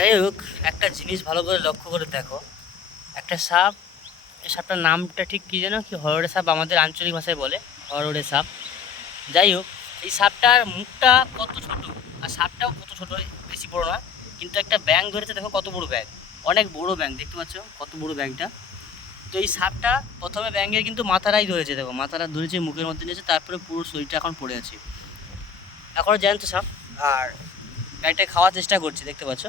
যাই হোক, একটা জিনিস ভালো করে লক্ষ্য করে দেখো। একটা সাপ, এই সাপটার নামটা ঠিক কী যেন? কি হরড়ে সাপ আমাদের আঞ্চলিক ভাষায় বলে? হরড়ে সাপ। যাই হোক, এই সাপটার মুখটা কত ছোট? আর সাপটাও কত ছোট, বেশি বড় না। কিন্তু একটা ব্যাং ধরেছে, দেখো কত বড় ব্যাগ অনেক বড় ব্যাং দেখতে পাচ্ছ? কত বড় ব্যাংটা তো এই সাপটা প্রথমে ব্যাঙের কিন্তু মাথাটাই ধরেছে, দেখো। মাথাটা ধরেছে, মুখের মধ্যে নিয়েছে, তারপরে পুরো শরীরটা এখন পড়ে আছে। এখনও জ্যান্ত সাপ, আর ব্যাংটা খাওয়ার চেষ্টা করছে, দেখতে পাচ্ছ?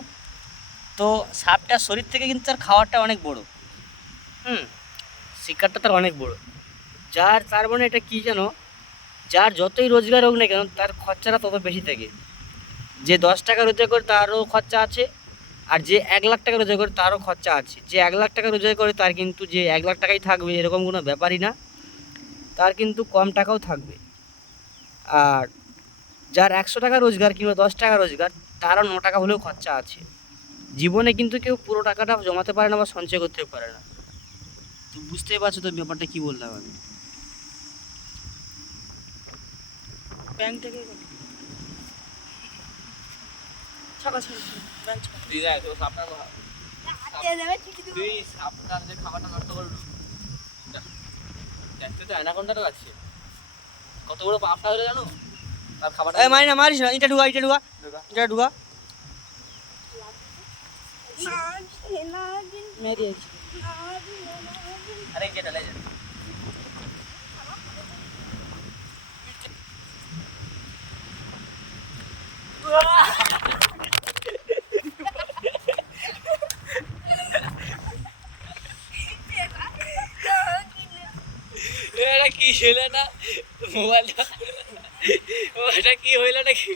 তো সাপটার শরীর থেকে কিন্তু তার খাওয়ারটা অনেক বড়। হুম, শিকারটা তার অনেক বড়। যার, তার মানে এটা কী যেন যার যতই রোজগার হোক না কেন, তার খরচাটা তত বেশি থাকে। যে দশ টাকা রোজগার করে তারও খরচা আছে, আর যে এক লাখ টাকা রোজগার করে তারও খরচা আছে। যে এক লাখ টাকা রোজগার করে তার কিন্তু যে এক লাখ টাকাই থাকবে, এরকম কোনো ব্যাপারই না। তার কিন্তু কম টাকাও থাকবে। আর যার একশো টাকা রোজগার কিংবা দশ টাকা রোজগার, তারও ন টাকা হলেও খরচা আছে। জীবনে কিন্তু কেউ পুরো টাকাটা জমাতে পারে না বা সঞ্চয় করতে পারে না। তো বুঝতেই পারছ তো ব্যাপারটা কি বললাম আমি? ব্যাংক থেকে সকাল সকাল ব্যাংক তুই দেখ ও সাপটার তুই সাপটার যে খাবারটা নষ্ট করল। দেখতে তো আছে কত বড় পাপটা হলো জানো? তার খাবারটা মারি না মারিস না এটা ঢুকা এটা ঢুকা। এটা ঢুকা মেরে আছে আরে যেটা লেজে এটা কি ছিল এটা মোবাইলটা ও এটা কি হইল নাকি?